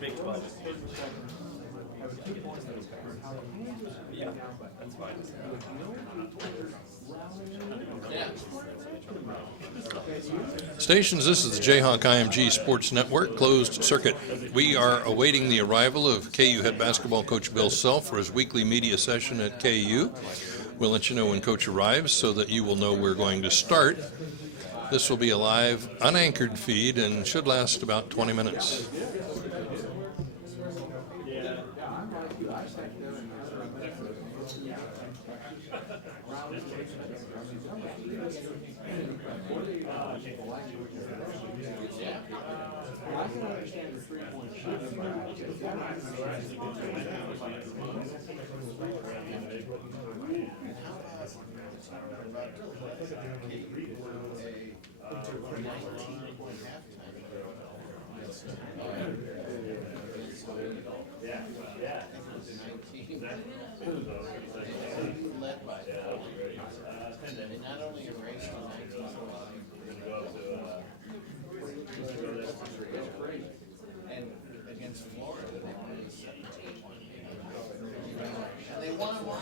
Big Club. Yeah, that's fine. Stations, this is the Jayhawk IMG Sports Network closed circuit. We are awaiting the arrival of KU head basketball coach Bill Self for his weekly media session at KU. We'll let you know when coach arrives so that you will know we're going to start. This will be a live, unanchored feed and should last about 20 minutes. I can understand the 3-point shooting. Led by they not only erased the 19 and against Florida, they won 17. And they won them all.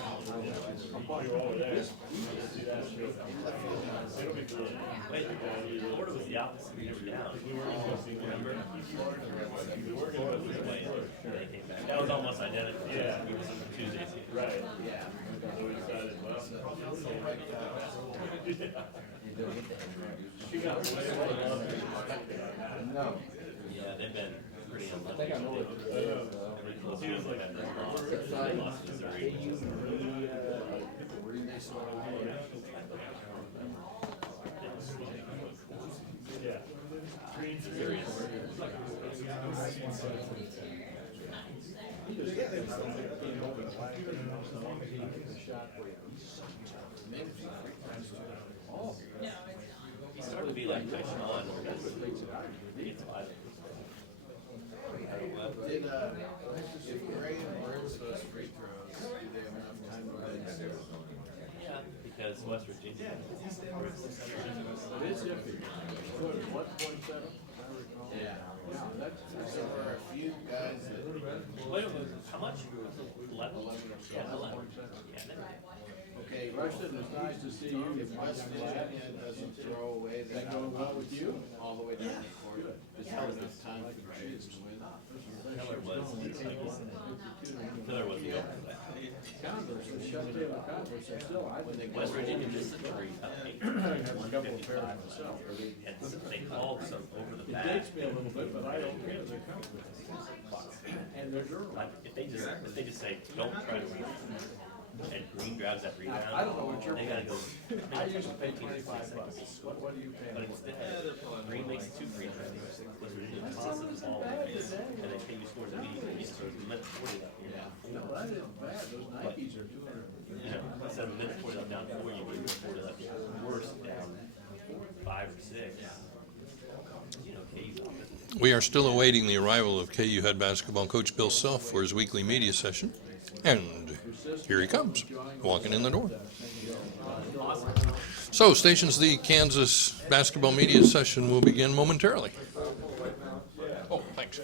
Wait, Florida was the opposite. They were down. Remember? They came back. That was almost identical. Yeah. Tuesday's game. Right. Yeah. No. Yeah, they've been pretty I think I know what it is. He was like, they lost Missouri. He started to be like Sean. Did if Gray and Burns those free throws, do they have enough time to win? Yeah, because West Virginia. It is iffy. What, 27? Yeah. That's So there are a few guys that Wait a minute, how much? 11? Yeah, 11. Yeah, never. okay. Rushton, it's nice to see you. If West Virginia doesn't throw away that That goes well with you? all the way down the court, is there enough time for the Rays to win? Miller was the opener. Converse, the shut down the Converse, and still, I think. West Virginia missed the three. I have a couple of pairs myself. And they called some over the It back. takes me a little bit, but I don't care, they're comfortable. And they're durable. Like, if they just say, don't try to rebound, and Green grabs that rebound, I don't know what you're they gotta go. I used to pay 25 bucks. What do you pay? But instead, Green makes 2 free throws. West Virginia tosses the ball like this, and then KU scores immediately. So it's a minute 40 left. You're down 4. No, that isn't bad, those Nikes are 200. You know, instead of a minute 40 left down 4, you get 40 left worse down 5 or 6. You know, KU's offense. We are still awaiting the arrival of KU head basketball coach Bill Self for his weekly media session. And here he comes, walking in the door. So, stations, the Kansas basketball media session will begin momentarily. Oh, thanks.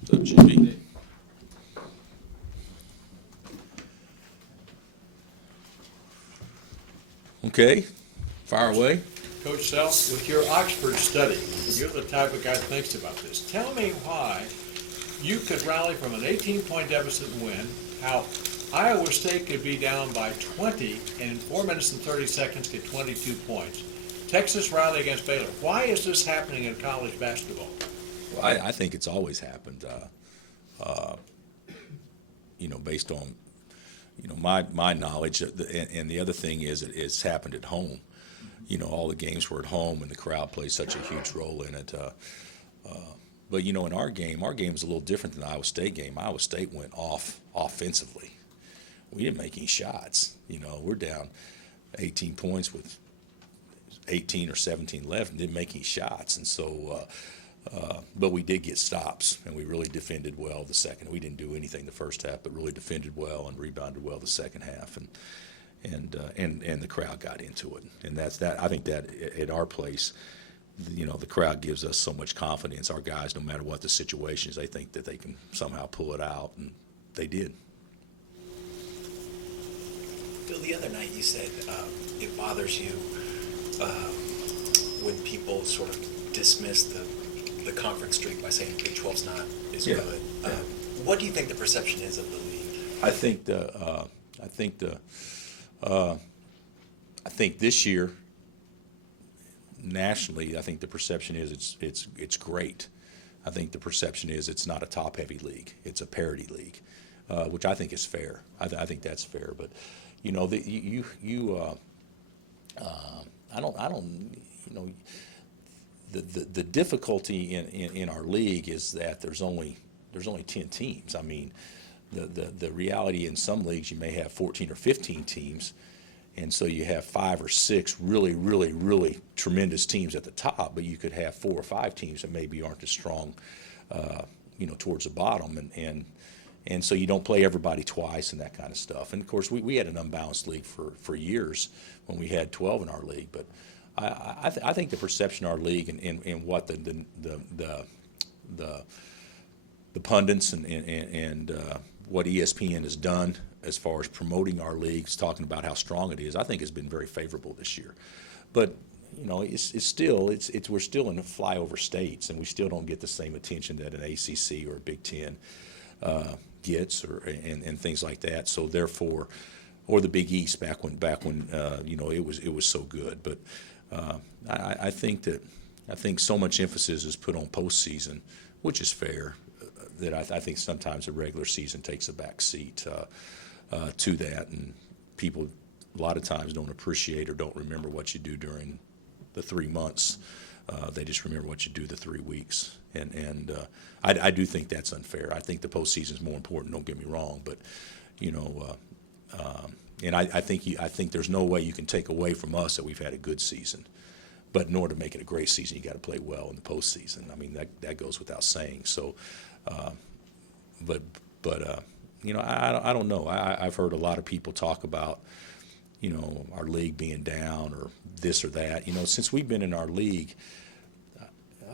What's up, GB? Okay, fire away. Coach Self, with your Oxford study, you're the type of guy that thinks about this. Tell me why you could rally from an 18-point deficit and win, how Iowa State could be down by 20 and in 4 minutes and 30 seconds get 22 points. Texas rally against Baylor. Why is this happening in college basketball? Well, I think it's always happened, based on, my knowledge. And the other thing is it's happened at home. All the games were at home and the crowd plays such a huge role in it. But, in our game is a little different than the Iowa State game. Iowa State went off offensively. We didn't make any shots. We're down 18 points with 18 or 17 left and didn't make any shots. And so, but we did get stops, and we really defended well the second. We didn't do anything the first half, but really defended well and rebounded well the second half. And the crowd got into it. And that's that. I think that at our place, the crowd gives us so much confidence. Our guys, no matter what the situation is, they think that they can somehow pull it out, and they did. Bill, the other night you said it bothers you when people sort of dismiss the conference streak by saying Big 12's not as Yeah. good. Yeah. What do you think the perception is of the league? I think this year, nationally, I think the perception is it's great. I think the perception is it's not a top-heavy league; it's a parity league, which I think is fair. I think that's fair. But the difficulty in our league is that there's only 10 teams. I mean, the reality in some leagues you may have 14 or 15 teams. And so you have 5 or 6 really, really, really tremendous teams at the top, but you could have 4 or 5 teams that maybe aren't as strong, towards the bottom, and so you don't play everybody twice and that kind of stuff. And of course, we had an unbalanced league for years when we had 12 in our league. But I think the perception of our league and what the pundits and what ESPN has done as far as promoting our leagues, talking about how strong it is, I think has been very favorable this year. But it's still we're still in the flyover states, and we still don't get the same attention that an ACC or a Big Ten gets, and things like that. So therefore, or the Big East back when it was so good. But I think so much emphasis is put on postseason, which is fair. That I think sometimes the regular season takes a back seat to that, and people a lot of times don't appreciate or don't remember what you do during the 3 months. They just remember what you do the 3 weeks, and I do think that's unfair. I think the postseason is more important. Don't get me wrong, but and I think there's no way you can take away from us that we've had a good season. But in order to make it a great season, you got to play well in the postseason. I mean, that goes without saying. So, I don't know. I've heard a lot of people talk about, our league being down or this or that. Since we've been in our league,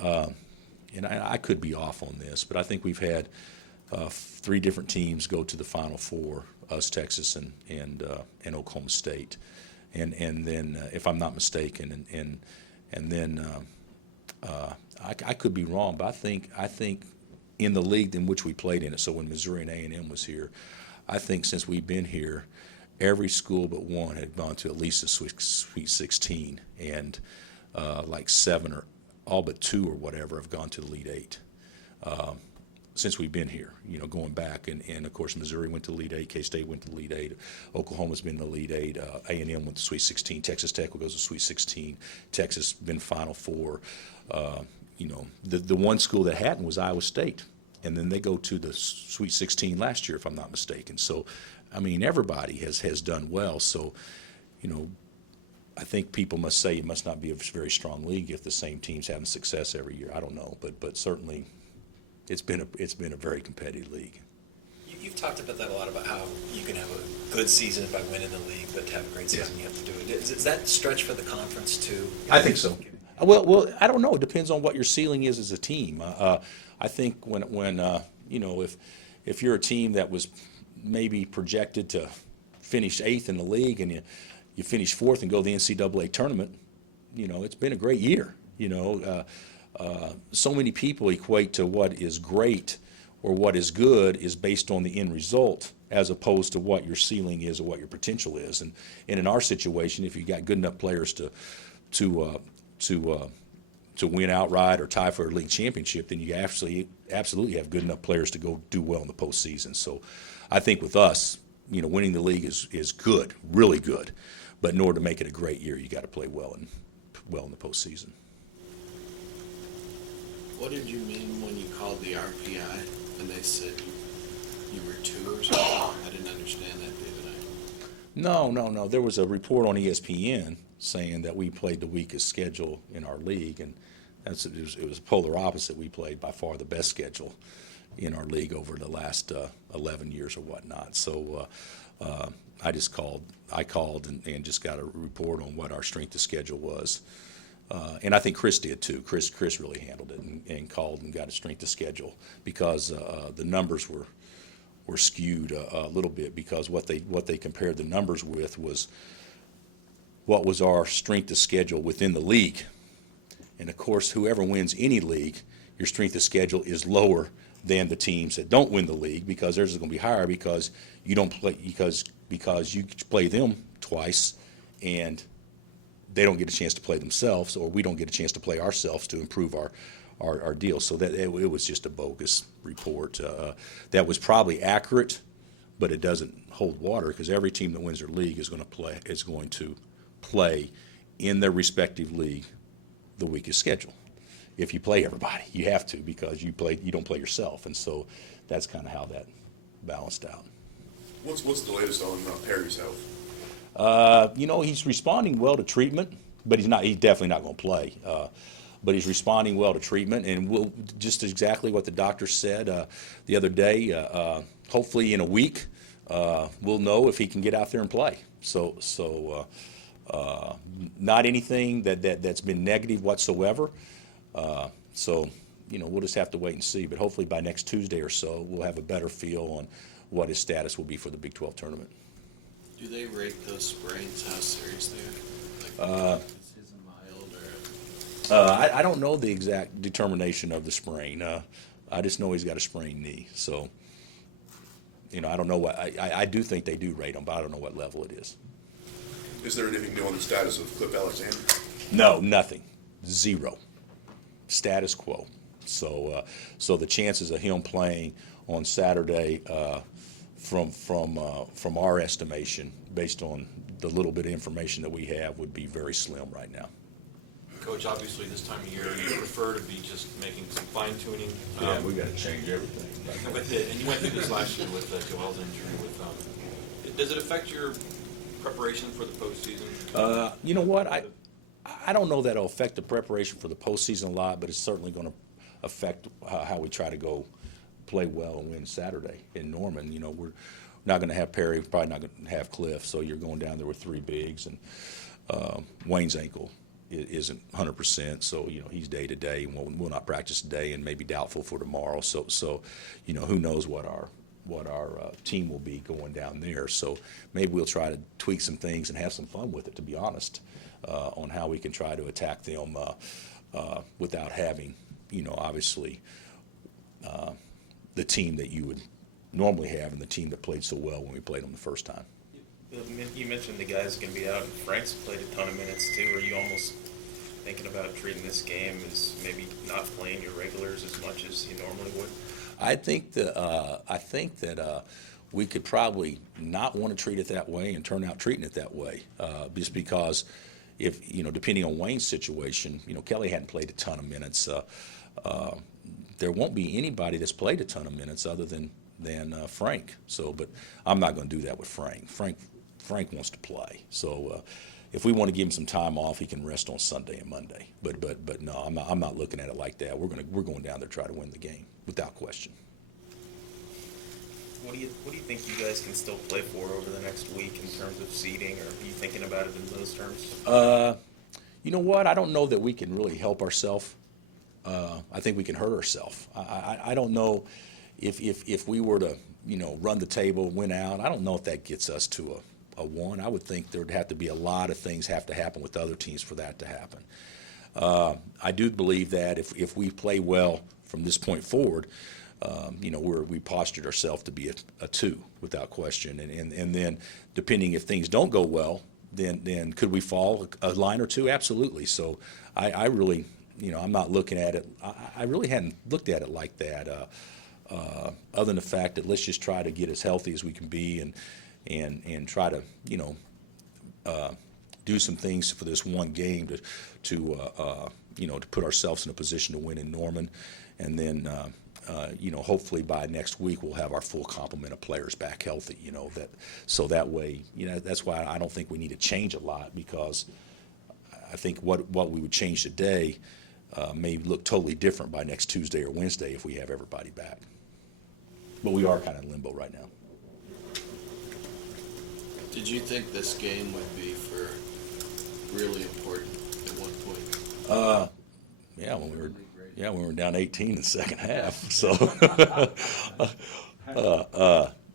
and I could be off on this, but I think we've had 3 different teams go to the Final Four: us, Texas, and Oklahoma State, and then if I'm not mistaken, and then I could be wrong, but I think in the league in which we played in it. So when Missouri and A&M was here, I think since we've been here, every school but one had gone to at least a Sweet 16, and like 7 or all but 2 or whatever have gone to the Elite 8 since we've been here. Going back, and of course Missouri went to the Elite 8, K-State went to the Elite 8, Oklahoma's been in the Elite 8, A&M went to Sweet 16, Texas Tech goes to Sweet 16, Texas been Final Four. The one school that hadn't was Iowa State, and then they go to the Sweet 16 last year, if I'm not mistaken. So, I mean, everybody has done well. So, I think people must say it must not be a very strong league if the same team's having success every year. I don't know, but certainly, it's been a very competitive league. You've talked about that a lot, about how you can have a good season by winning the league, but to have a great season, you have to do it. Is that stretch for the conference too? I think so. Well, I don't know. It depends on what your ceiling is as a team. I think when if you're a team that was maybe projected to finish 8th in the league and you finish 4th and go to the NCAA tournament, it's been a great year. So many people equate to what is great or what is good is based on the end result, as opposed to what your ceiling is or what your potential is. And in our situation, if you got good enough players to win outright or tie for a league championship, then you absolutely have good enough players to go do well in the postseason. So I think with us, winning the league is good, really good. But in order to make it a great year, you got to play well in the postseason. What did you mean when you called the RPI and they said you were 2 or something? I didn't understand that the other night. No. There was a report on ESPN saying that we played the weakest schedule in our league, and it was polar opposite. We played by far the best schedule in our league over the last 11 years or whatnot. So I called and just got a report on what our strength of schedule was. And I think Chris did too. Chris really handled it and called and got a strength of schedule because the numbers were skewed a little bit because what they compared the numbers with was what was our strength of schedule within the league. And of course, whoever wins any league, your strength of schedule is lower than the teams that don't win the league because theirs is going to be higher because you don't play because you play them twice and they don't get a chance to play themselves, or we don't get a chance to play ourselves to improve our deal. So that it was just a bogus report. That was probably accurate, but it doesn't hold water because every team that wins their league is going to play in their respective league the weakest schedule. If you play everybody, you have to because you don't play yourself, and so that's kind of how that balanced out. What's the latest on Perry's health? He's responding well to treatment, but he's definitely not going to play. But he's responding well to treatment, and we'll just exactly what the doctor said the other day. Hopefully, in a week, we'll know if he can get out there and play. So not anything that's been negative whatsoever. We'll just have to wait and see. But hopefully, by next Tuesday or so, we'll have a better feel on what his status will be for the Big 12 tournament. Do they rate those sprains, how serious they are? Like, is his a mild or? I don't know the exact determination of the sprain. I just know he's got a sprained knee. So, I don't know what I do think they do rate him, but I don't know what level it is. Is there anything new on the status of Cliff Alexander? No, nothing, zero, status quo. So the chances of him playing on Saturday, from our estimation, based on the little bit of information that we have, would be very slim right now. Coach, obviously this time of year you prefer to be just making some fine tuning. We got to change everything. With it, and you went through this last year with Joel's injury. Does it affect your preparation for the postseason? You know what? I don't know that it'll affect the preparation for the postseason a lot, but it's certainly going to affect how we try to go play well and win Saturday in Norman. We're not going to have Perry, probably not going to have Cliff, so you're going down there with three bigs, and Wayne's ankle isn't 100%, so he's day to day, and we'll not practice today, and maybe doubtful for tomorrow. So who knows what our team will be going down there. So maybe we'll try to tweak some things and have some fun with it, to be honest, on how we can try to attack them without having, obviously, the team that you would normally have and the team that played so well when we played them the first time. You mentioned the guys can be out, and Frank's played a ton of minutes too. Are you almost thinking about treating this game as maybe not playing your regulars as much as you normally would? I think that we could probably not want to treat it that way and turn out treating it that way, just because if depending on Wayne's situation, Kelly hadn't played a ton of minutes. There won't be anybody that's played a ton of minutes other than Frank. So, but I'm not going to do that with Frank. Frank wants to play. So, if we want to give him some time off, he can rest on Sunday and Monday. But no, I'm not looking at it like that. We're going down there to try to win the game without question. What do you think you guys can still play for over the next week in terms of seeding, or are you thinking about it in those terms? You know what? I don't know that we can really help ourselves. I think we can hurt ourselves. I don't know if we were to run the table, win out. I don't know if that gets us to a one. I would think there would have to be a lot of things have to happen with other teams for that to happen. I do believe that if we play well from this point forward, we postured ourselves to be a two without question, and then depending if things don't go well, then could we fall a line or two? Absolutely. So I really, I'm not looking at it. I really hadn't looked at it like that. Other than the fact that let's just try to get as healthy as we can be and try to do some things for this one game to put ourselves in a position to win in Norman, and then hopefully by next week we'll have our full complement of players back healthy. That way that's why I don't think we need to change a lot, because I think what we would change today may look totally different by next Tuesday or Wednesday if we have everybody back. But we are kind of in limbo right now. Did you think this game would be for really important at one point? Yeah, when we were down 18 in the second half. So,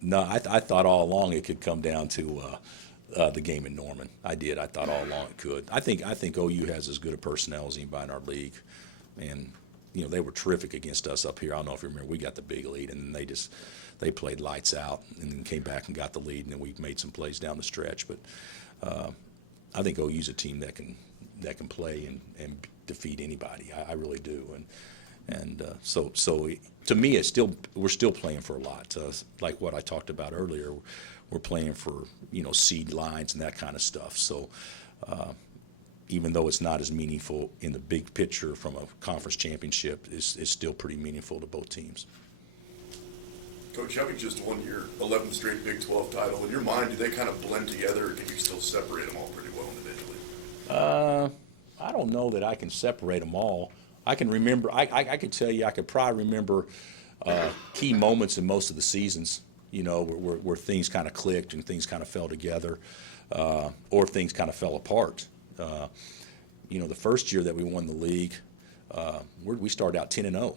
no, I thought all along it could come down to the game in Norman. I did. I thought all along it could. I think OU has as good a personnel as anybody in our league, and they were terrific against us up here. I don't know if you remember, we got the big lead, and they played lights out, and then came back and got the lead, and then we made some plays down the stretch. But I think OU's a team that can play and defeat anybody. I really do, and so to me, we're still playing for a lot. Like what I talked about earlier, we're playing for seed lines and that kind of stuff. So even though it's not as meaningful in the big picture from a conference championship, it's still pretty meaningful to both teams. Coach, having just 1 year, 11th straight Big 12 title, in your mind, do they kind of blend together, or can you still separate them all pretty well individually? I don't know that I can separate them all. I can remember. I could tell you. I could probably remember key moments in most of the seasons. Where things kind of clicked and things kind of fell together, or things kind of fell apart. The first year that we won the league, we started out 10-0,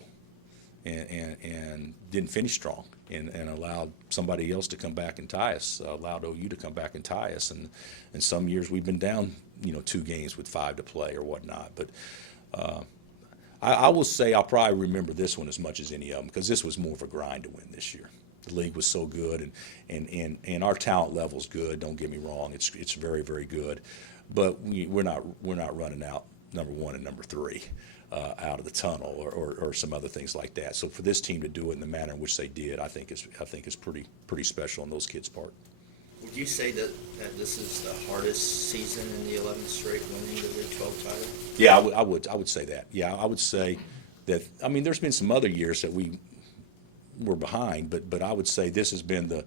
and didn't finish strong, and allowed somebody else to come back and tie us. Allowed OU to come back and tie us, and some years we've been down 2 games with 5 to play or whatnot. But I will say I'll probably remember this one as much as any of them, because this was more of a grind to win this year. The league was so good, and our talent level's good. Don't get me wrong; it's very, very good, but we're not running out number 1 and number 3 out of the tunnel or some other things like that. So for this team to do it in the manner in which they did, I think is pretty special on those kids' part. Would you say that this is the hardest season in the 11th straight winning the Big 12 title? Yeah, I would say that. Yeah, I would say that. I mean, there's been some other years that we were behind, but I would say this has been the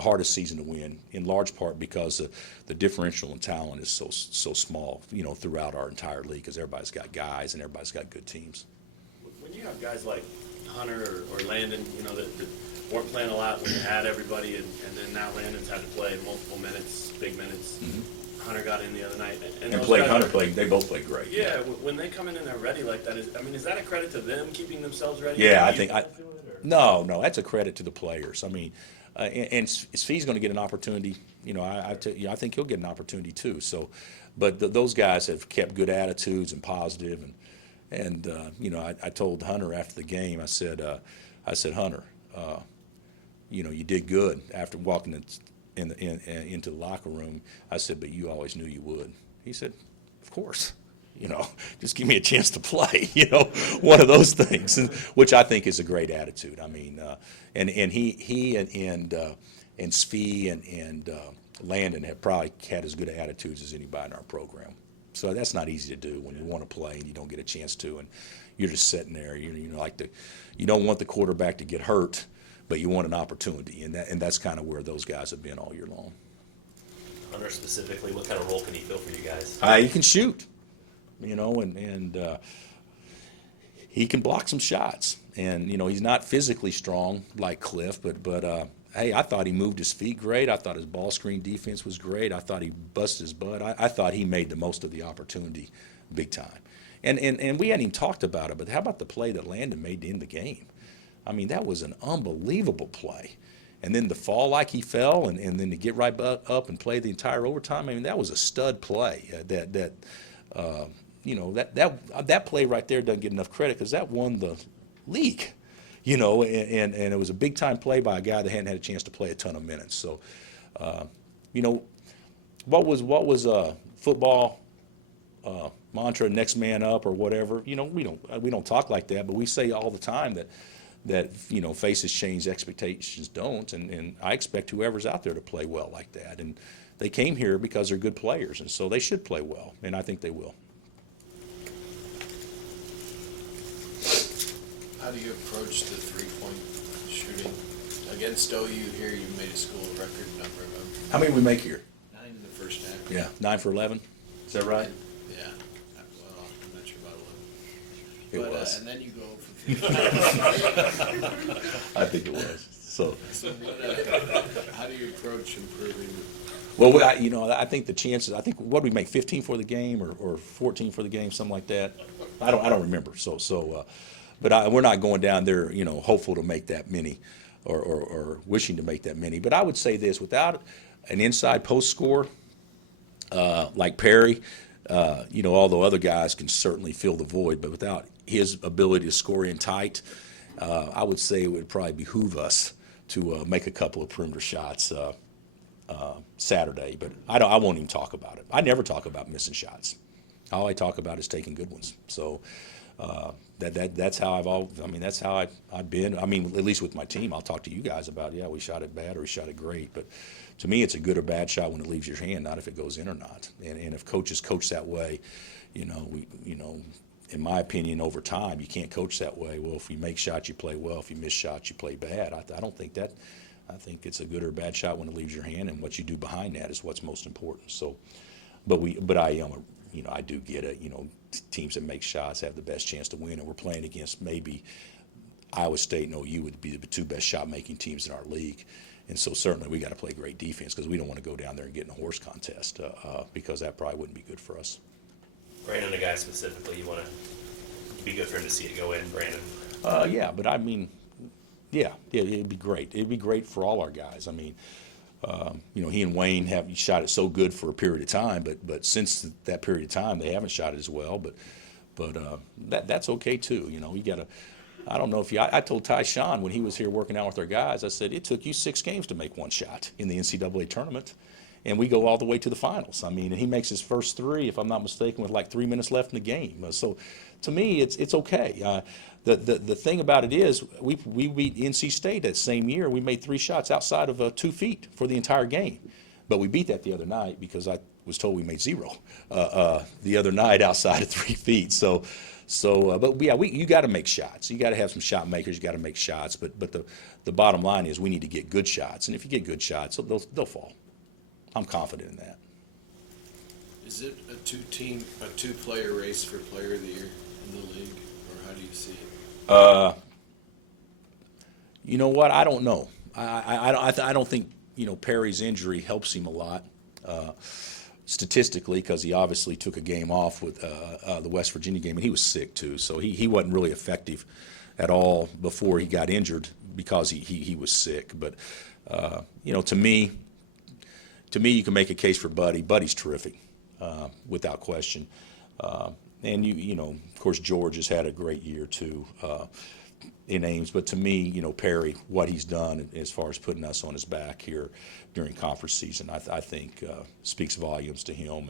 hardest season to win, in large part because the differential in talent is so small, throughout our entire league, because everybody's got guys and everybody's got good teams. When you have guys like Hunter or Landon, that weren't playing a lot when you had everybody, and then now Landon's had to play multiple minutes, big minutes. Mm-hmm. Hunter got in the other night, and they both played great. Yeah, when they come in and they're ready like that, is that a credit to them keeping themselves ready? Yeah, I think no, that's a credit to the players. I mean, and Svi's going to get an opportunity. I think he'll get an opportunity too. So, but those guys have kept good attitudes and positive, and I told Hunter after the game, I said, Hunter, you did good after walking into the locker room. I said, but you always knew you would. He said, of course. Just give me a chance to play. One of those things, which I think is a great attitude. I mean, and he and Svi and Landon have probably had as good attitudes as anybody in our program. So that's not easy to do when you want to play and you don't get a chance to, and you're just sitting there. You don't want the quarterback to get hurt, but you want an opportunity, and that's kind of where those guys have been all year long. Hunter specifically, what kind of role can he fill for you guys? He can shoot, and he can block some shots, and he's not physically strong like Cliff, but hey, I thought he moved his feet great. I thought his ball screen defense was great. I thought he busted his butt. I thought he made the most of the opportunity big time. And we hadn't even talked about it, but how about the play that Landon made to end the game? I mean, that was an unbelievable play. And then to fall like he fell, and then to get right up and play the entire overtime, I mean, that was a stud play. That play right there doesn't get enough credit because that won the league. And it was a big-time play by a guy that hadn't had a chance to play a ton of minutes. So, what was football mantra, next man up or whatever? We don't talk like that, but we say all the time that faces change, expectations don't, and I expect whoever's out there to play well like that. And they came here because they're good players, and so they should play well, and I think they will. How do you approach the three-point shooting? Against OU here, you made a school record number of them. How many we make here? 9 in the first half. Yeah, 9 for 11. Is that right? Yeah. Well, I'm not sure about 11. It was. And then you go for 15. I think it was. So what, how do you approach improving Well, I think the chances. I think what did we make 15 for the game or 14 for the game, something like that. I don't remember. But we're not going down there, hopeful to make that many, or wishing to make that many. But I would say this: without an inside post scorer like Perry, although other guys can certainly fill the void, but without his ability to score in tight, I would say it would probably behoove us to make a couple of perimeter shots Saturday. But I won't even talk about it. I never talk about missing shots. All I talk about is taking good ones. So that's how that's how I've been. I mean, at least with my team, I'll talk to you guys about, we shot it bad or we shot it great. But to me, it's a good or bad shot when it leaves your hand, not if it goes in or not. And if coaches coach that way, in my opinion, over time, you can't coach that way. Well, if you make shots, you play well. If you miss shots, you play bad. I don't think that. I think it's a good or bad shot when it leaves your hand, and what you do behind that is what's most important. So, I do get it. Teams that make shots have the best chance to win, and we're playing against maybe Iowa State and OU would be the two best shot-making teams in our league. And so certainly we got to play great defense because we don't want to go down there and get in a horse contest because that probably wouldn't be good for us. Brandon, a guy specifically, you want to be good for him to see it go in, Brandon? Yeah, but I mean, it'd be great. It'd be great for all our guys. I mean, he and Wayne have shot it so good for a period of time, but since that period of time, they haven't shot it as well. But that's okay too. You got to. I don't know if I told Ty Sean when he was here working out with our guys, I said, it took you 6 games to make one shot in the NCAA tournament. And we go all the way to the finals. I mean, and he makes his first 3, if I'm not mistaken, with like 3 minutes left in the game. So to me, it's okay. The thing about it is we beat NC State that same year. We made 3 shots outside of 2 feet for the entire game. But we beat that the other night because I was told we made 0 the other night outside of 3 feet. You got to make shots. You got to have some shot makers. You got to make shots. But the bottom line is we need to get good shots. And if you get good shots, they'll fall. I'm confident in that. Is it a 2-player race for Player of the Year in the league, or how do you see it? You know what? I don't know. I don't think Perry's injury helps him a lot statistically because he obviously took a game off with the West Virginia game, and he was sick too, so he wasn't really effective at all before he got injured because he was sick. But to me, you can make a case for Buddy. Buddy's terrific, without question. And of course, George has had a great year too in Ames. But to me, Perry, what he's done as far as putting us on his back here during conference season, I think speaks volumes to him.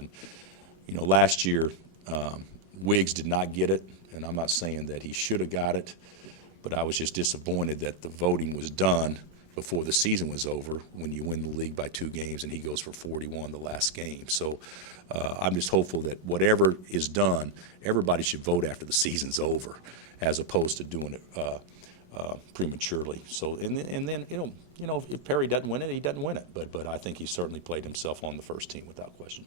And last year, Wiggs did not get it, and I'm not saying that he should have got it, but I was just disappointed that the voting was done before the season was over when you win the league by 2 games and he goes for 41 the last game. So I'm just hopeful that whatever is done, everybody should vote after the season's over as opposed to doing it prematurely. So and then if Perry doesn't win it, he doesn't win it. But I think he certainly played himself on the first team without question.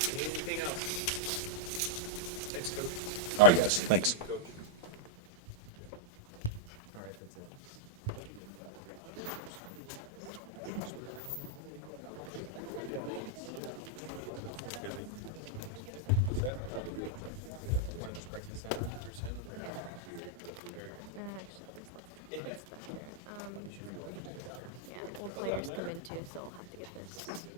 Anything else? Thanks, Coach. All right, guys. Thanks. Players come in too, so I'll have to get this.